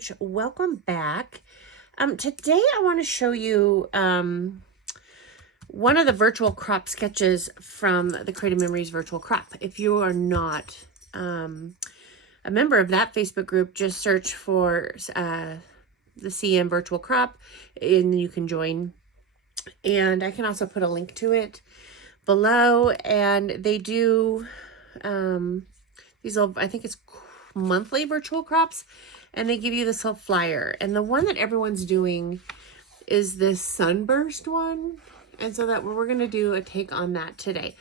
Coach. Welcome back. Today I want to show you one of the virtual crop sketches from the Creative Memories virtual crop. If you are not a member of that Facebook group, just search for the CM virtual crop and you can join. And I can also put a link to it below. And they do these little, I think it's monthly virtual crops, and they give you this little flyer. And the one that everyone's doing is this Sunburst one. And so that we're going to do a take on that today.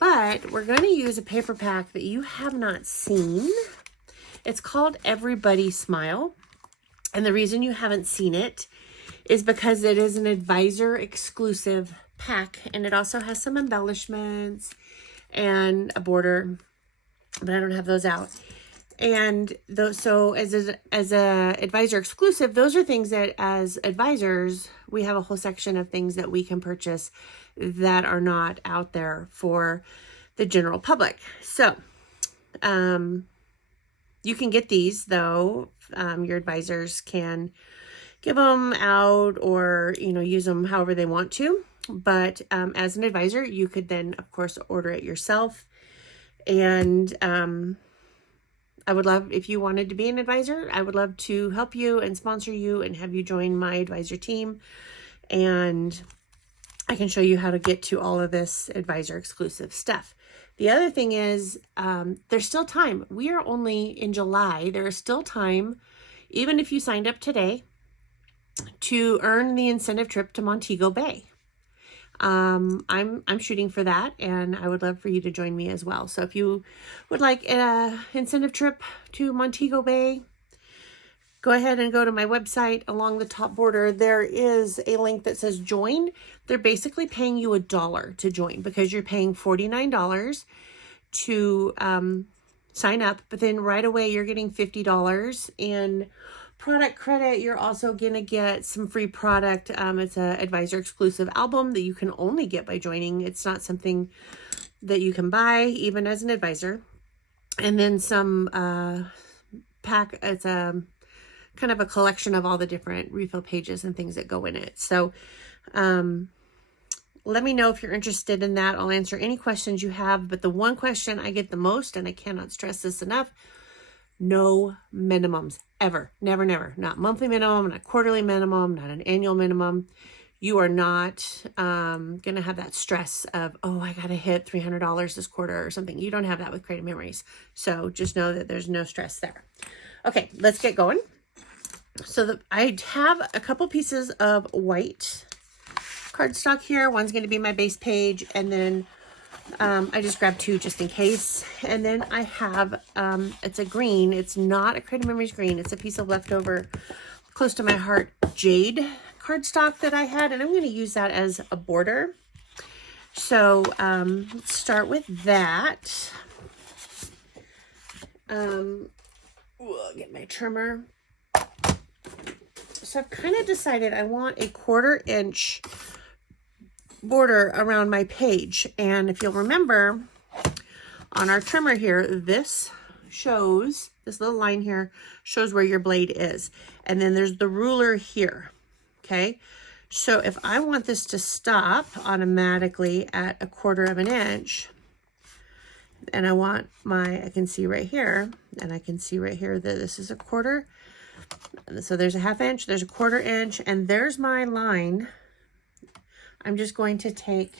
But we're going to use a paper pack that you have not seen. It's called Everybody Smile. And the reason you haven't seen it is because it is an advisor exclusive pack. And it also has some embellishments and a border, but I don't have those out. And those, so as a advisor exclusive, those are things that as advisors, we have a whole section of things that we can purchase that are not out there for the general public. So, you can get these though. Your advisors can give them out or, use them however they want to. But, as an advisor, you could then of course order it yourself. And, I would love, if you wanted to be an advisor, I would love to help you and sponsor you and have you join my advisor team. And I can show you how to get to all of this advisor exclusive stuff. The other thing is, there's still time. We are only in July. There is still time, even if you signed up today, to earn the incentive trip to Montego Bay. I'm shooting for that, and I would love for you to join me as well. So if you would like an incentive trip to Montego Bay, go ahead and go to my website. Along the top border, there is a link that says join. They're basically paying you $1 to join because you're paying $49 to sign up, but then right away you're getting $50 in product credit. You're also going to get some free product. It's an advisor exclusive album that you can only get by joining. It's not something that you can buy even as an advisor. And then some pack. It's a kind of a collection of all the different refill pages and things that go in it. So let me know if you're interested in that. I'll answer any questions you have. But the one question I get the most, and I cannot stress this enough, no minimums ever. Never, never. Not monthly minimum, not quarterly minimum, not an annual minimum. You are not going to have that stress of, oh, I got to hit $300 this quarter or something. You don't have that with Creative Memories. So just know that there's no stress there. Okay, let's get going. So I have a couple pieces of white cardstock here. One's going to be my base page, and then I just grabbed two just in case. And then I have, it's a green. It's not a Creative Memories green. It's a piece of leftover, close to my heart, jade cardstock that I had. And I'm going to use that as a border. So let's start with that. Get my trimmer. So I've kind of decided I want a 1/4 inch border around my page. And if you'll remember on our trimmer here, this little line here shows where your blade is. And then there's the ruler here. Okay. So if I want this to stop automatically at 1/4 inch, and I want I can see right here, and I can see right here that this is 1/4. So there's a 1/2 inch, there's a 1/4 inch, and there's my line. I'm just going to take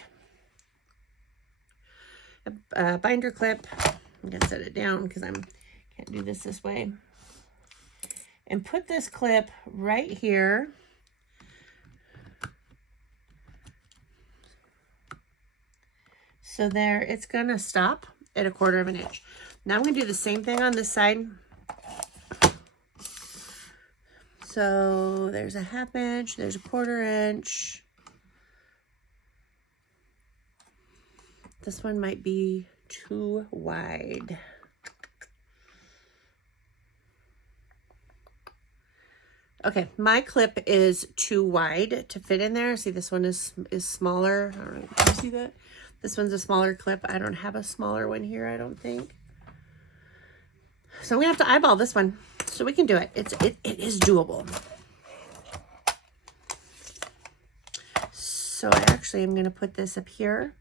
a binder clip. I'm going to set it down because I can't do this way. And put this clip right here. So there, it's going to stop at 1/4 inch. Now I'm going to do the same thing on this side. So there's a 1/2 inch, there's a 1/4 inch. This one might be too wide. Okay, my clip is too wide to fit in there. See, this one is smaller. I don't know, can you see that? This one's a smaller clip. I don't have a smaller one here, I don't think. So I'm gonna have to eyeball this one. So we can do it. It is doable. So I actually am going to put this up here.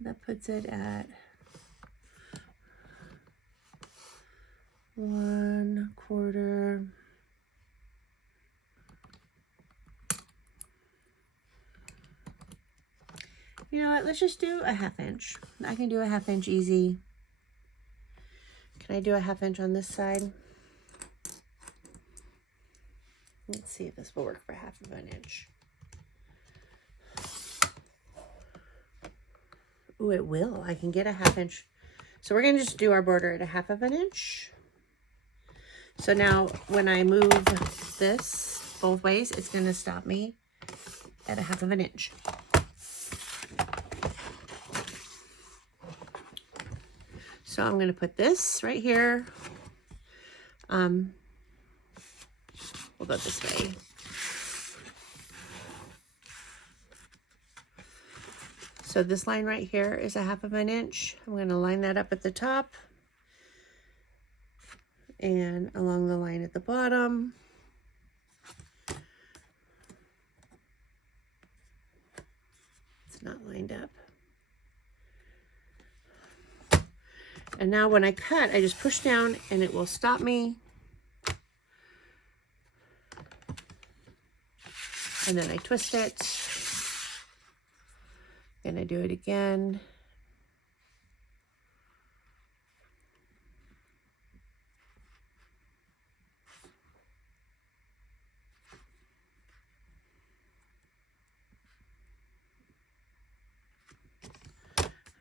That puts it at 1/4. You know what? Let's just do a 1/2 inch. I can do a 1/2 inch easy. Can I do a 1/2 inch on this side? Let's see if this will work for 1/2 inch. Ooh, it will. I can get a 1/2 inch. So we're going to just do our border at a 1/2 inch. So now when I move this both ways, it's going to stop me at a 1/2 inch. So I'm going to put this right here. We'll go this way. So this line right here is a 1/2 inch. I'm going to line that up at the top and along the line at the bottom. It's not lined up. And now when I cut, I just push down and it will stop me. And then I twist it. And I do it again.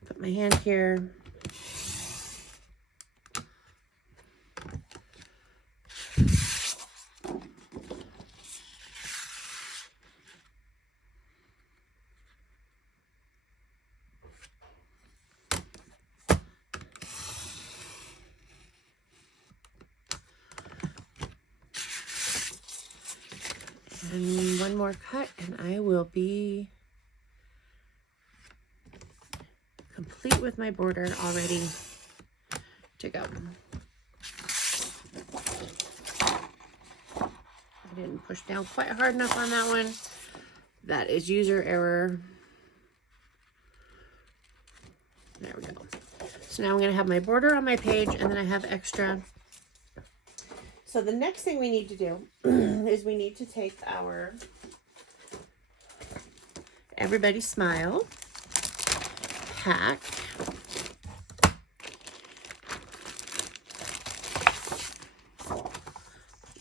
Put my hand here. And one more cut and I will be complete with my border already to go. I didn't push down quite hard enough on that one. That is user error. There we go. So now I'm going to have my border on my page and then I have extra. So the next thing we need to do is we need to take our Everybody Smile pack.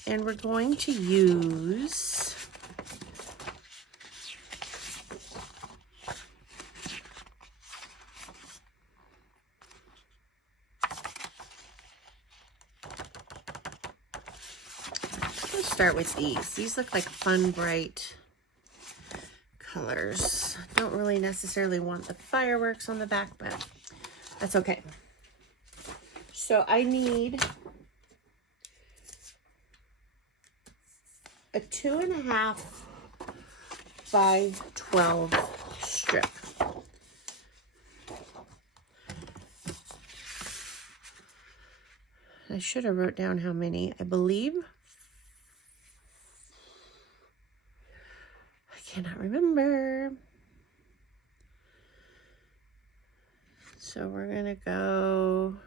And we're going to use start with these. These look like fun, bright colors. Don't really necessarily want the fireworks on the back, but that's okay. So I need a 2.5 by 12 strip. I should have wrote down how many. I believe, I cannot remember. So we're gonna go,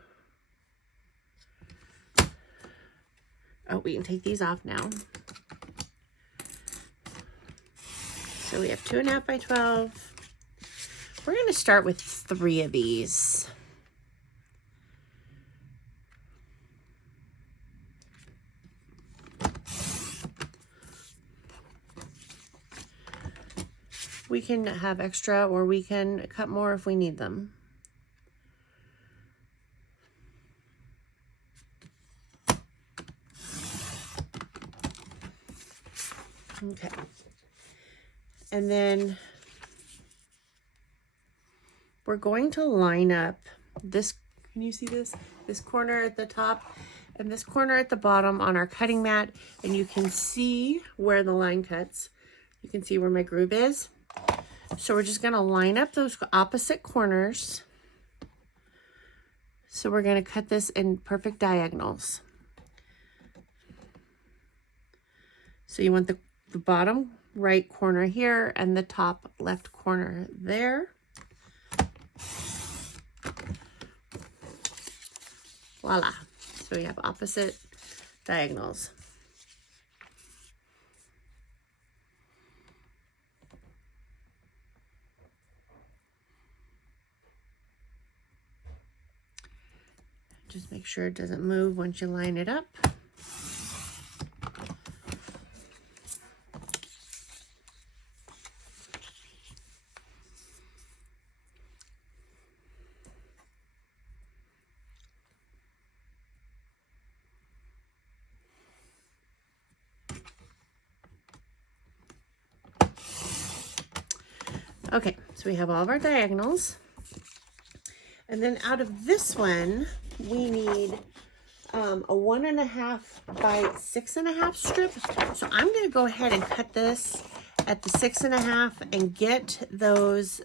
oh, we can take these off now. So we have 2.5 by 12. We're gonna start with 3 of these. We can have extra or we can cut more if we need them. Okay. And then we're going to line up this, can you see this? This corner at the top and this corner at the bottom on our cutting mat, and you can see where the line cuts. You can see where my groove is. So we're just going to line up those opposite corners So we're going to cut this in perfect diagonals. So you want the bottom right corner here and the top left corner there. Voila. So we have opposite diagonals. Just make sure it doesn't move once you line it up. Okay, so we have all of our diagonals. And then out of this one, we need a 1.5 by 6.5 strip. So I'm going to go ahead and cut this at the 6.5 and get those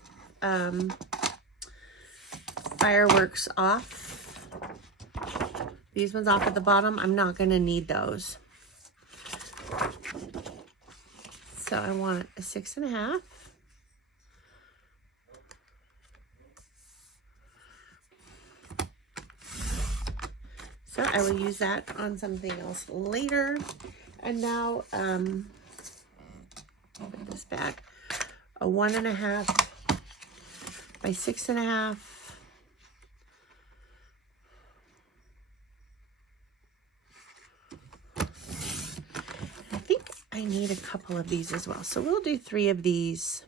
fireworks off. These ones off at the bottom, I'm not going to need those. So I want a 6.5. So I will use that on something else later. And now, put this back, a 1.5 by 6.5. I think I need a couple of these as well. So we'll do 3 of these.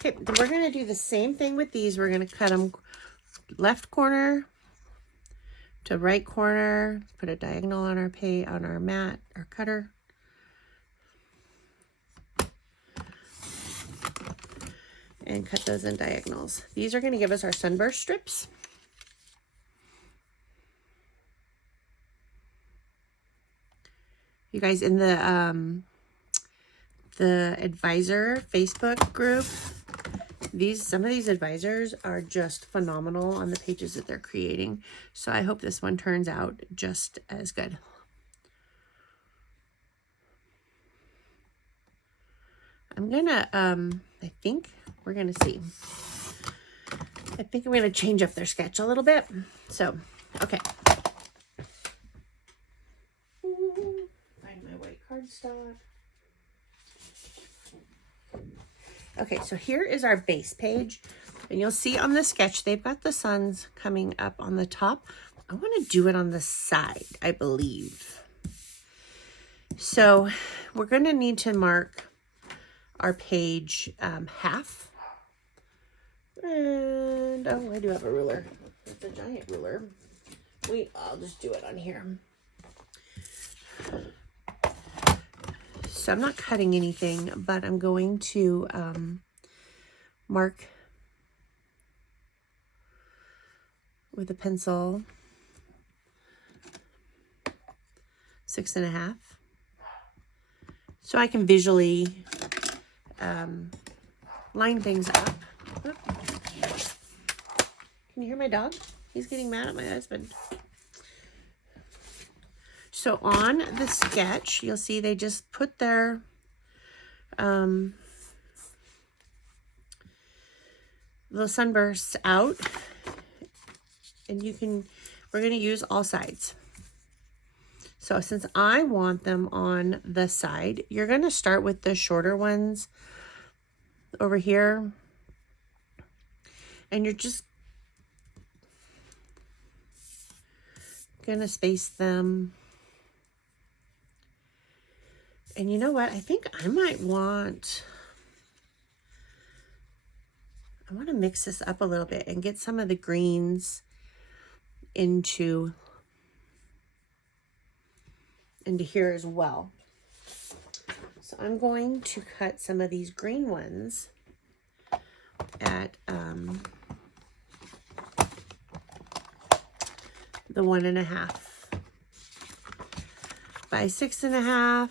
Okay, then we're going to do the same thing with these. We're going to cut them left corner to right corner, put a diagonal on our mat, our cutter. And cut those in diagonals. These are going to give us our sunburst strips. You guys, in the advisor Facebook group, some of these advisors are just phenomenal on the pages that they're creating. So I hope this one turns out just as good. I'm gonna, I think we're gonna see. I think I'm gonna change up their sketch a little bit. So, okay. Find my white cardstock. Okay, so here is our base page. And you'll see on the sketch, they've got the suns coming up on the top. I want to do it on the side, I believe. So we're going to need to mark our page half. And, oh, I do have a ruler. It's a giant ruler. I'll just do it on here. So I'm not cutting anything, but I'm going to mark with a pencil 6.5. So I can visually line things up. Oop. Can you hear my dog? He's getting mad at my husband. So on the sketch, you'll see they just put their little sunbursts out, and we're going to use all sides. So since I want them on the side, you're going to start with the shorter ones over here, and you're just going to space them. And you know what? I think I want to mix this up a little bit and get some of the greens into here as well. So I'm going to cut some of these green ones at the 1.5 by 6.5.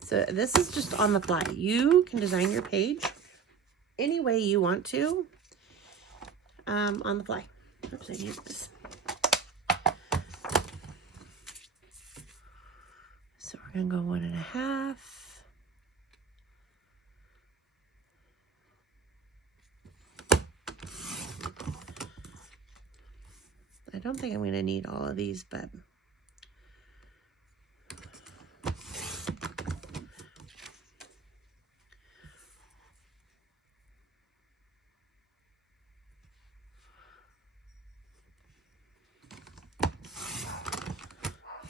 So this is just on the fly. You can design your page any way you want to on the fly. Oops, I need this. So we're gonna go 1.5. I don't think I'm gonna need all of these, but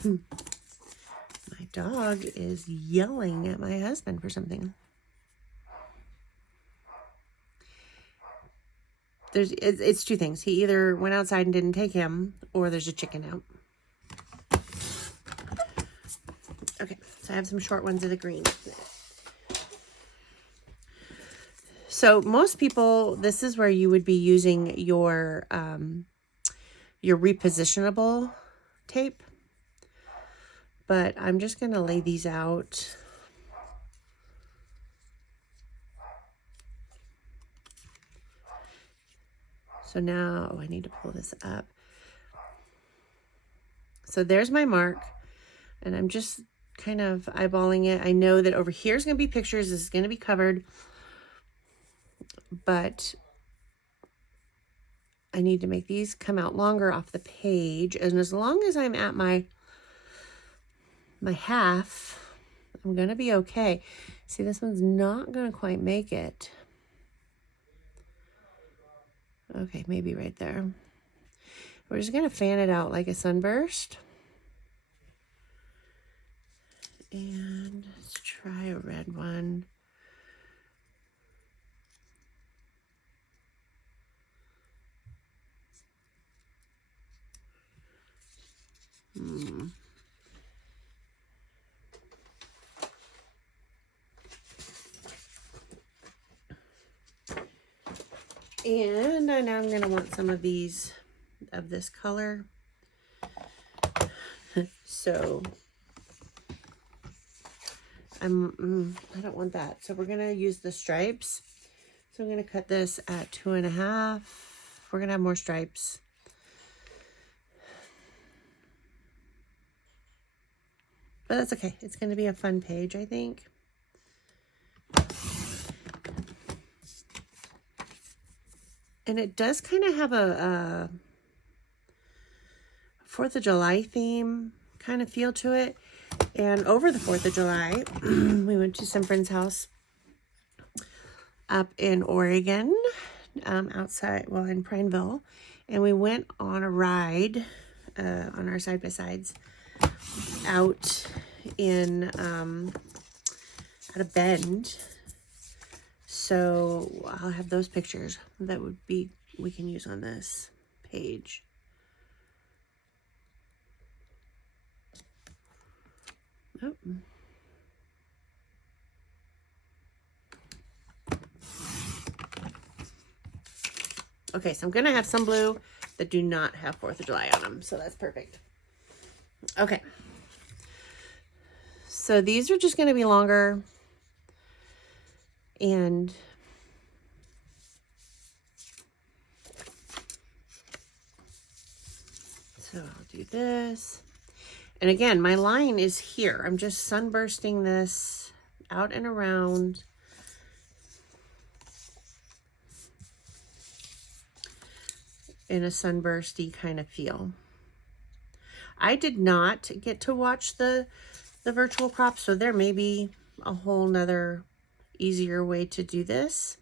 my dog is yelling at my husband for something. It's two things. He either went outside and didn't take him, or there's a chicken out. Okay, so I have some short ones of the green. So most people, this is where you would be using your repositionable tape. But I'm just going to lay these out. So now, oh, I need to pull this up. So there's my mark, and I'm just kind of eyeballing it. I know that over here is going to be pictures. This is going to be covered, but I need to make these come out longer off the page. And as long as I'm at my half, I'm going to be okay. See, this one's not going to quite make it. Okay, maybe right there. We're just going to fan it out like a sunburst. And let's try a red one. And now I'm going to want some of these, of this color. So I don't want that. So we're going to use the stripes. So I'm going to cut this at 2.5. We're going to have more stripes. But that's okay. It's going to be a fun page, I think. And it does kind of have a 4th of July theme kind of feel to it. And over the 4th of July, we went to some friend's house up in Oregon, outside, well, in Prineville. And we went on a ride on our side-by-sides out in, at a bend. So I'll have those pictures that we can use on this page. Oh. Okay, so I'm going to have some blue that do not have 4th of July on them. So that's perfect. Okay. So these are just going to be longer. And so I'll do this. And again, my line is here. I'm just sunbursting this out and around. In a sunbursty kind of feel. I did not get to watch the virtual crop, so there may be a whole nother easier way to do this.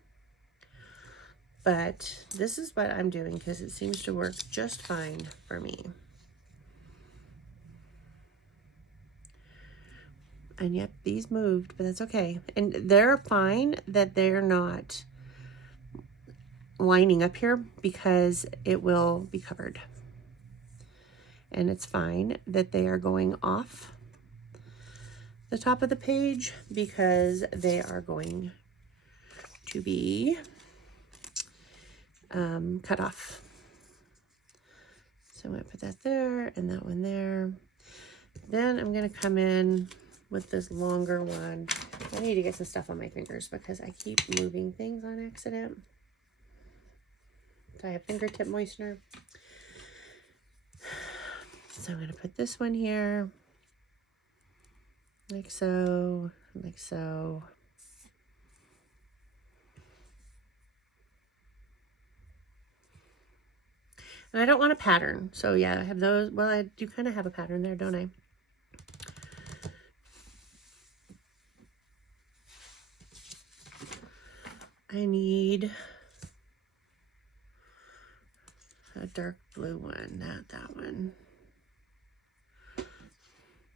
But this is what I'm doing because it seems to work just fine for me. And yep, these moved, but that's okay. And they're fine that they're not lining up here because it will be covered. And it's fine that they are going off the top of the page because they are going to be cut off. So I'm going to put that there and that one there. Then I'm going to come in with this longer one. I need to get some stuff on my fingers because I keep moving things on accident. So I have fingertip moistener. So I'm going to put this one here, like so, like so. And I don't want a pattern. So yeah, I have those. Well, I do kind of have a pattern there, don't I? I need a dark blue one, not that one.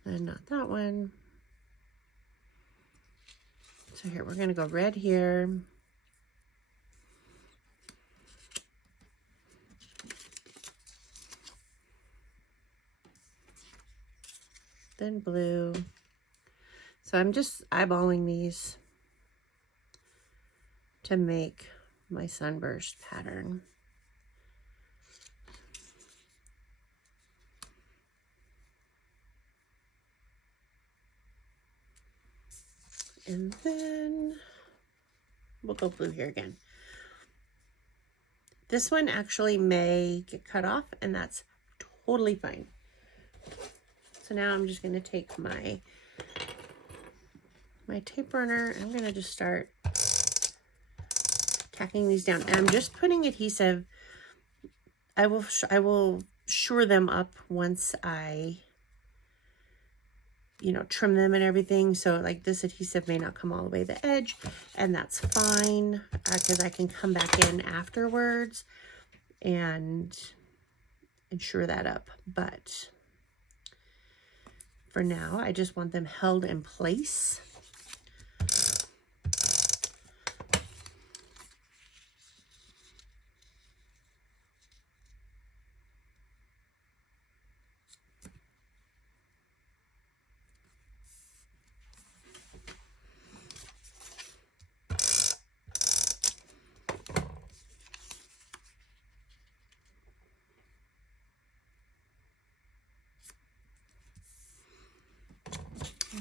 And not that one. So here, we're going to go red here. Then blue. So I'm just eyeballing these to make my sunburst pattern. And then we'll go blue here again. This one actually may get cut off, and that's totally fine. So now I'm just going to take my tape runner. I'm going to just start tacking these down. And I'm just putting adhesive. I will shore them up once I, you know, trim them and everything. So like this adhesive may not come all the way to the edge, and that's fine because I can come back in afterwards and shore that up. But for now, I just want them held in place.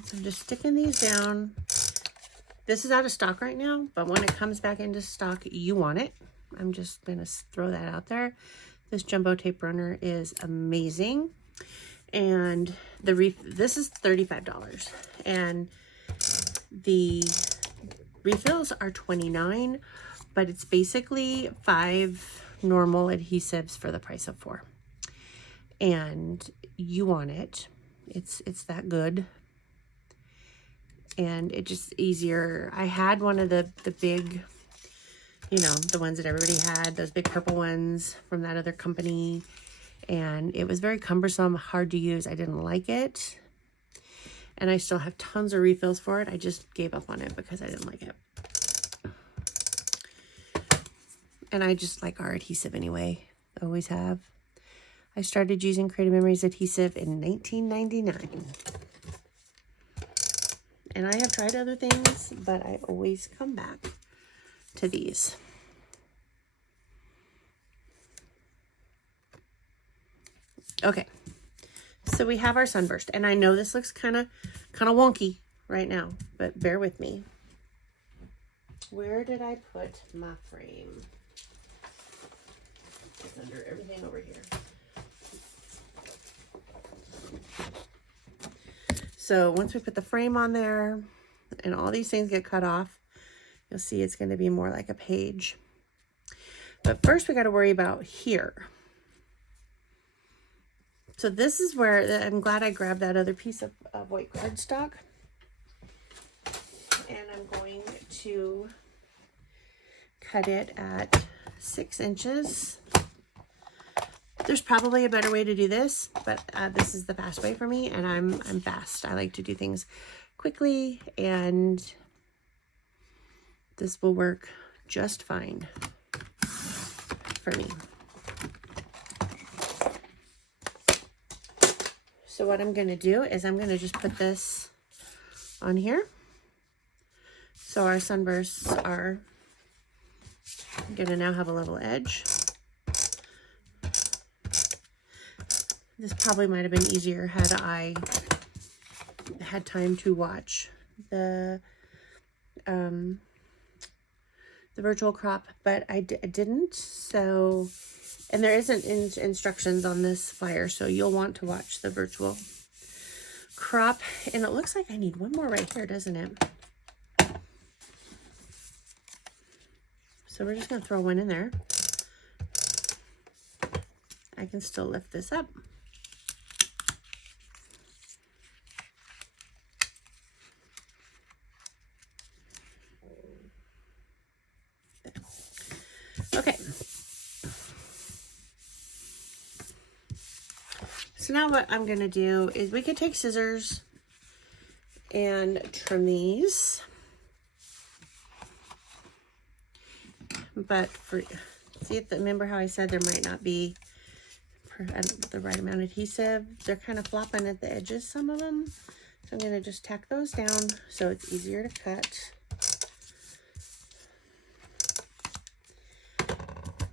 So I'm just sticking these down. This is out of stock right now, but when it comes back into stock, you want it. I'm just going to throw that out there. This jumbo tape runner is amazing. And this is $35. And the refills are $29, but it's basically 5 normal adhesives for the price of 4. And you want it. It's that good. And it just easier. I had one of the big, you know, the ones that everybody had, those big purple ones from that other company. And it was very cumbersome, hard to use. I didn't like it. And I still have tons of refills for it. I just gave up on it because I didn't like it. And I just like our adhesive anyway. Always have. I started using Creative Memories adhesive in 1999. And I have tried other things, but I always come back to these. Okay, so we have our Sunburst, and I know this looks kind of wonky right now, but bear with me. Where did I put my frame? It's under everything over here. So once we put the frame on there and all these things get cut off, you'll see it's going to be more like a page. But first we got to worry about here. So this is where I'm glad I grabbed that other piece of white cardstock. And I'm going to cut it at 6 inches. There's probably a better way to do this, but this is the fast way for me, and I'm fast. I like to do things quickly, and this will work just fine for me. So what I'm going to do is I'm going to just put this on here. So our sunbursts are gonna now have a level edge. This probably might have been easier had I had time to watch the virtual crop, but I didn't. So, and there isn't instructions on this flyer, so you'll want to watch the virtual crop. And it looks like I need one more right here, doesn't it? So we're just going to throw one in there. I can still lift this up. Okay. So now what I'm going to do is we could take scissors and trim these. But remember how I said there might not be the right amount of adhesive? They're kind of flopping at the edges, some of them. So I'm going to just tack those down so it's easier to cut.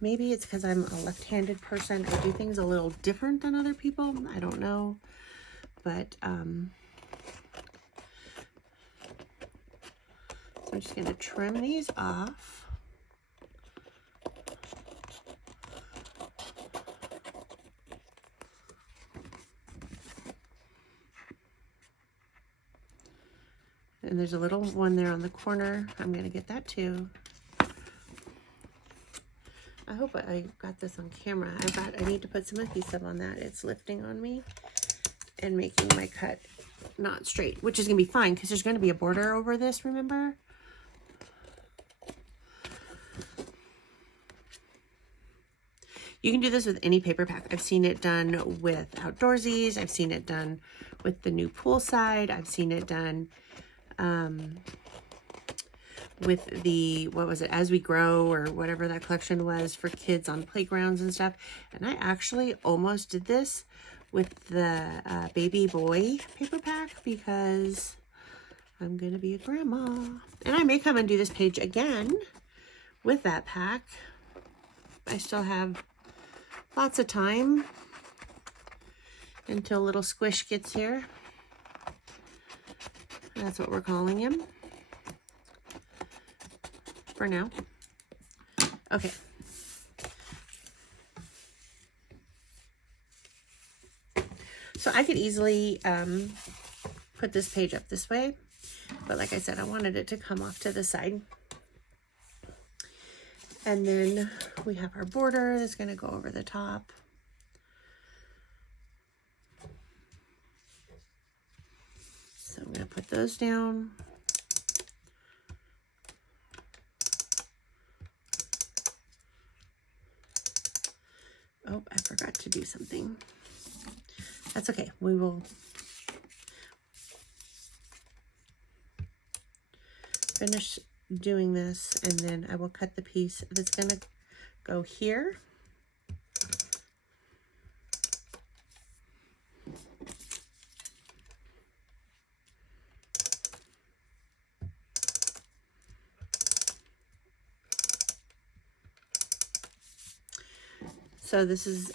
Maybe it's because I'm a left-handed person. I do things a little different than other people. I don't know. But so I'm just going to trim these off. And there's a little one there on the corner. I'm going to get that too. I hope I got this on camera. I need to put some adhesive on that. It's lifting on me and making my cut not straight, which is going to be fine because there's going to be a border over this, remember? You can do this with any paper pack. I've seen it done with Outdoorsies. I've seen it done with the new poolside. I've seen it done with the, what was it, As We Grow, or whatever that collection was for kids on playgrounds and stuff. And I actually almost did this with the baby boy paper pack because I'm gonna be a grandma. And I may come and do this page again with that pack. I still have lots of time until little Squish gets here. That's what we're calling him for now. Okay. So I could easily put this page up this way, but like I said, I wanted it to come off to the side. And then we have our border that's going to go over the top. So I'm going to put those down. Oh, I forgot to do something. That's okay. We will finish doing this, and then I will cut the piece that's going to go here. So this is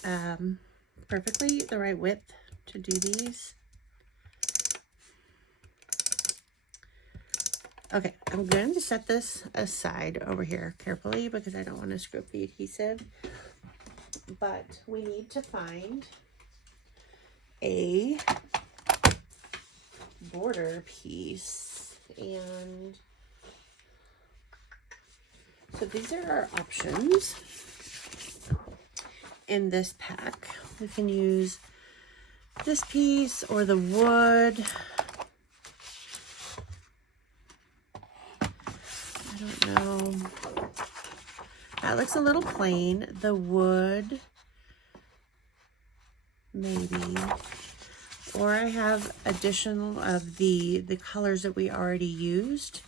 perfectly the right width to do these. Okay, I'm going to set this aside over here carefully because I don't want to screw up the adhesive. But we need to find a border piece. And so these are our options in this pack. We can use this piece or the wood. I don't know. That looks a little plain. The wood, maybe. Or I have additional of the colors that we already used.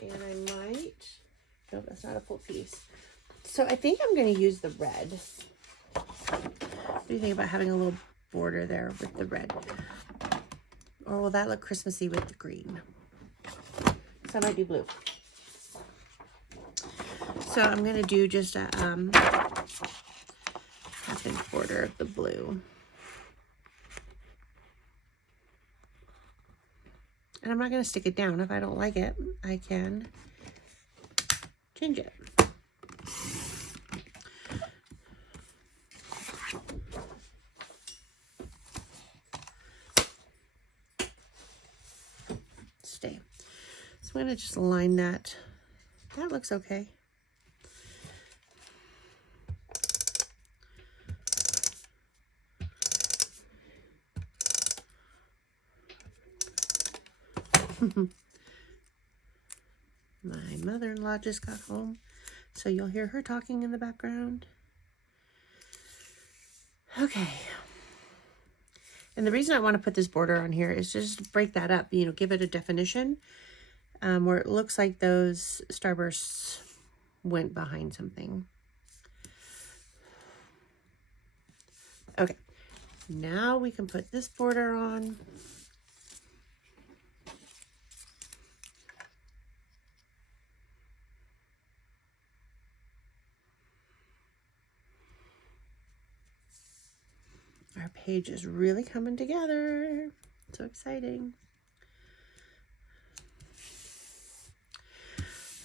And I might, no, that's not a full piece. So I think I'm going to use the red. What do you think about having a little border there with the red? Or will that look Christmassy with the green? So I might do blue. So I'm going to do just a half-inch border of the blue. And I'm not going to stick it down. If I don't like it, I can change it. Stay. So I'm going to just line that. That looks okay. My mother-in-law just got home, so you'll hear her talking in the background. Okay. And the reason I want to put this border on here is just to break that up, you know, give it a definition, where it looks like those starbursts went behind something. Okay, now we can put this border on. Our page is really coming together. So exciting.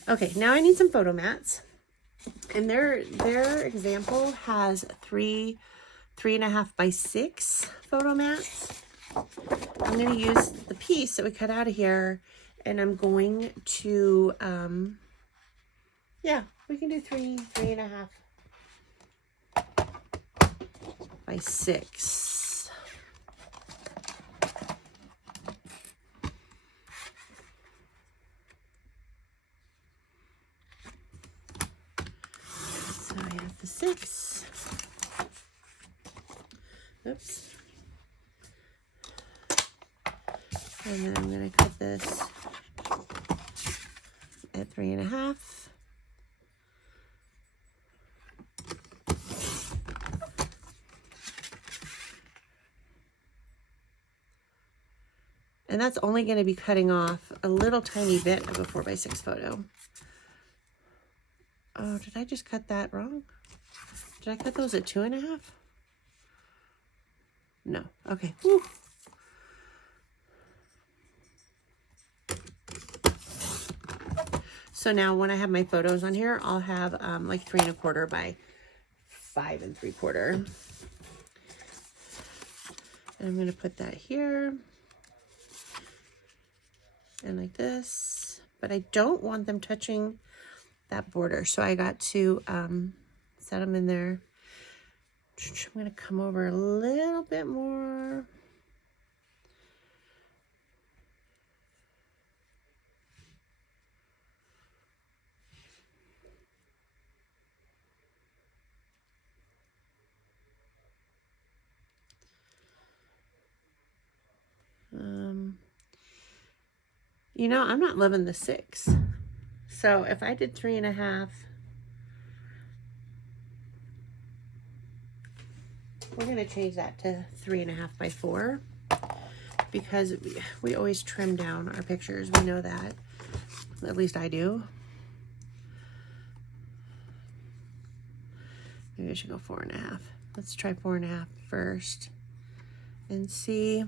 Okay, now I need some photo mats. And their example has 3.5 by 6 photo mats. I'm going to use the piece that we cut out of here, and I'm going to, yeah, we can do 3.5 by 6. So I have the 6. Oops. And then I'm going to cut this at 3.5. And that's only going to be cutting off a little tiny bit of a 4x6 photo. Oh, did I just cut that wrong? Did I cut those at 2.5? No. Okay. Whew. So now when I have my photos on here, I'll have like 3.25 by 5.75. And I'm going to put that here. And like this. But I don't want them touching that border. So I got to set them in there. I'm going to come over a little bit more. You know, I'm not loving the 6. So if I did 3.5, we're going to change that to 3.5 by 4 because we always trim down our pictures. We know that. At least I do. Maybe I should go 4.5. Let's try 4.5 first and see.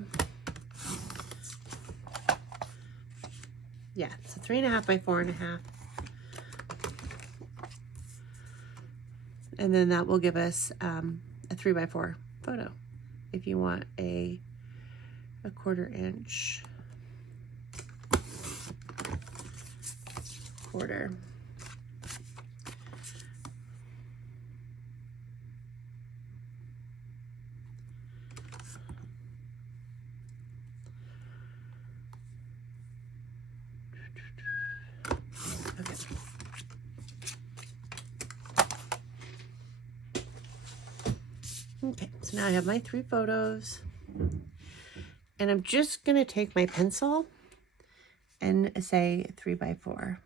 Yeah, so 3.5 by 4.5. And then that will give us a 3x4 photo. If you want a 1/4 inch quarter. Okay, so now I have my 3 photos, and I'm just going to take my pencil and say 3x4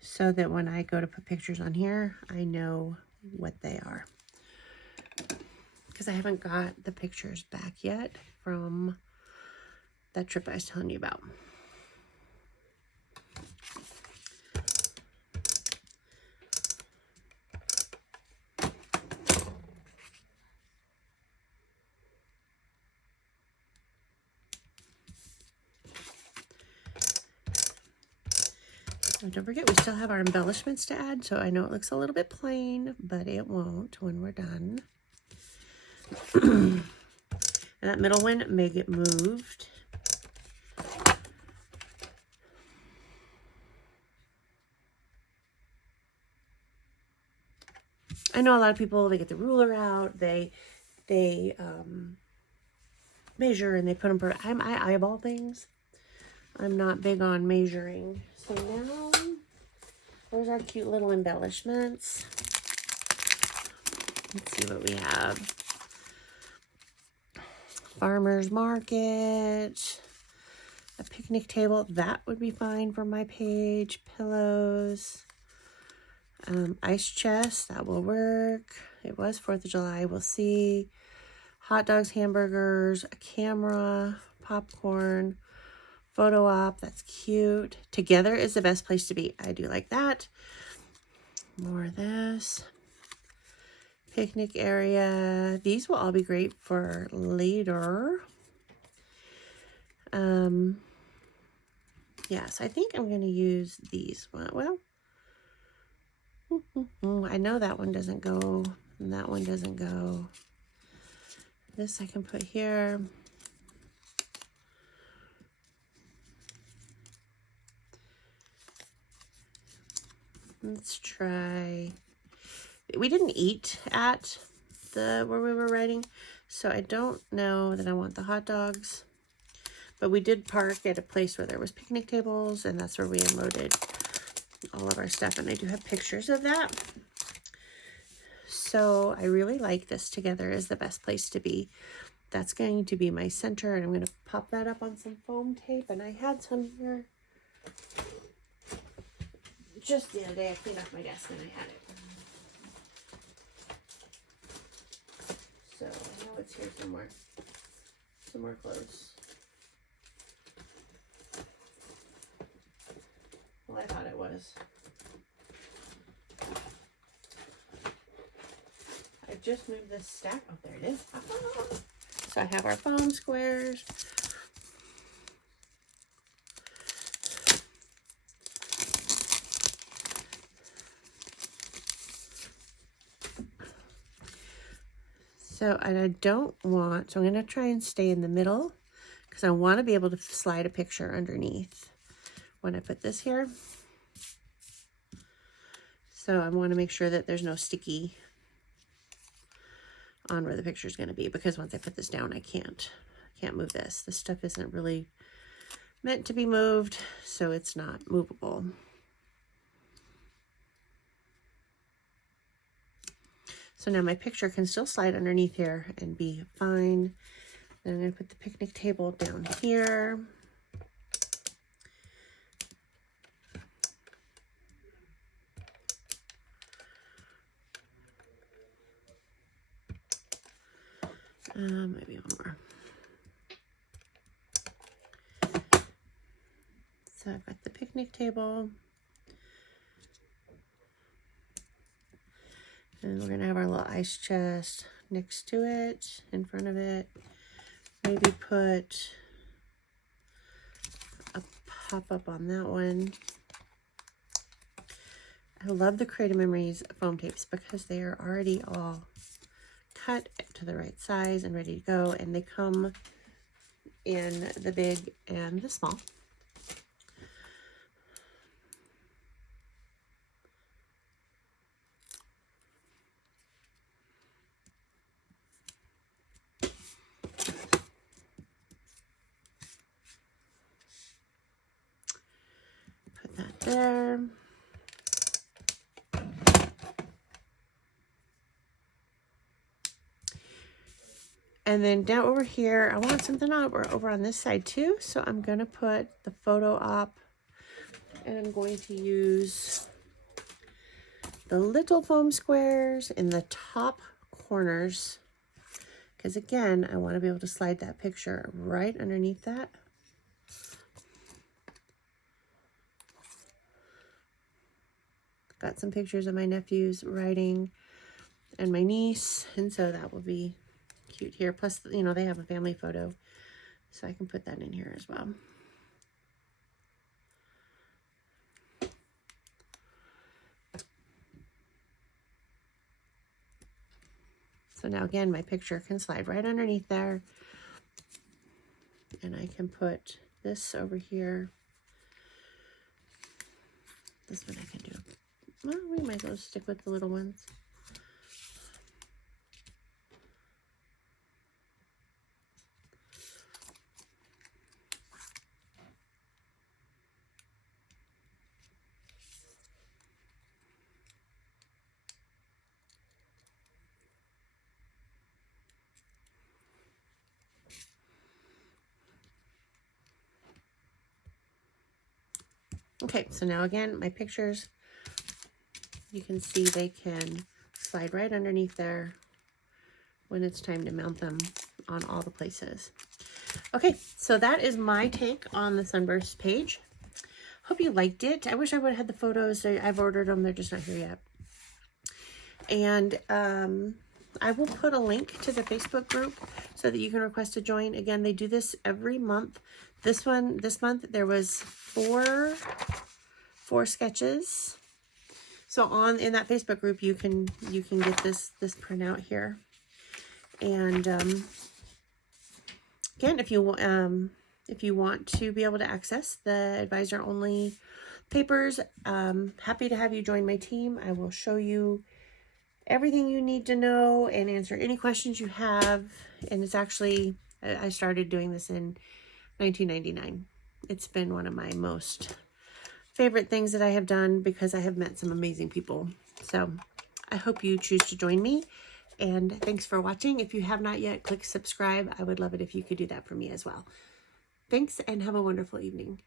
so that when I go to put pictures on here, I know what they are. Because I haven't got the pictures back yet from that trip I was telling you about. Don't forget, we still have our embellishments to add, so I know it looks a little bit plain, but it won't when we're done. And that middle one may get moved. I know a lot of people, they get the ruler out, they measure and they put them I eyeball things. I'm not big on measuring. So now, there's our cute little embellishments. Let's see what we have. Farmer's market. A picnic table. That would be fine for my page. Pillows. Ice chest. That will work. It was 4th of July. We'll see. Hot dogs, hamburgers, a camera, popcorn, photo op. That's cute. Together is the best place to be. I do like that. More of this. Picnic area. These will all be great for later. Yes, I think I'm going to use these. Well, I know that one doesn't go, and that one doesn't go. This I can put here. Let's try. We didn't eat at where we were riding, so I don't know that I want the hot dogs. But we did park at a place where there was picnic tables, and that's where we unloaded all of our stuff. And I do have pictures of that. So I really like this. Together is the best place to be. That's going to be my center, and I'm going to pop that up on some foam tape. And I had some here just the other day. I cleaned off my desk and I had it. So I know it's here somewhere. Somewhere close. Well, I thought it was. I just moved this stack. Oh, there it is. So I have our foam squares. So, and I don't want, so I'm going to try and stay in the middle because I want to be able to slide a picture underneath when I put this here. So I want to make sure that there's no sticky on where the picture is going to be, because once I put this down, I can't move this. This stuff isn't really meant to be moved, so it's not movable. So now my picture can still slide underneath here and be fine. Then I'm going to put the picnic table down here. Maybe one more. So I've got the picnic table. And we're going to have our little ice chest next to it, in front of it. Maybe put a pop-up on that one. I love the Creative Memories foam tapes because they are already all cut to the right size and ready to go. And they come in the big and the small. Put that there. And then down over here, I want something over on this side too. So I'm going to put the photo op, and I'm going to use the little foam squares in the top corners. Because again, I want to be able to slide that picture right underneath that. got some pictures of my nephews riding and my niece, and so that will be cute here. Plus, you know, they have a family photo, so I can put that in here as well. So now again, my picture can slide right underneath there, and I can put this over here. This one I can do. Well, we might as well stick with the little ones. Okay, so now again, my pictures, you can see they can slide right underneath there when it's time to mount them on all the places. Okay, so that is my take on the Sunburst page. Hope you liked it. I wish I would have had the photos. I've ordered them. They're just not here yet. And I will put a link to the Facebook group so that you can request to join. Again, they do this every month. This month, there was four sketches. So in that Facebook group, you can get this printout here. And again, if you want to be able to access the advisor only papers, happy to have you join my team. I will show you everything you need to know and answer any questions you have. And it's actually, I started doing this in 1999. It's been one of my most favorite things that I have done because I have met some amazing people. So I hope you choose to join me. And thanks for watching. If you have not yet, click subscribe. I would love it if you could do that for me as well. Thanks and have a wonderful evening.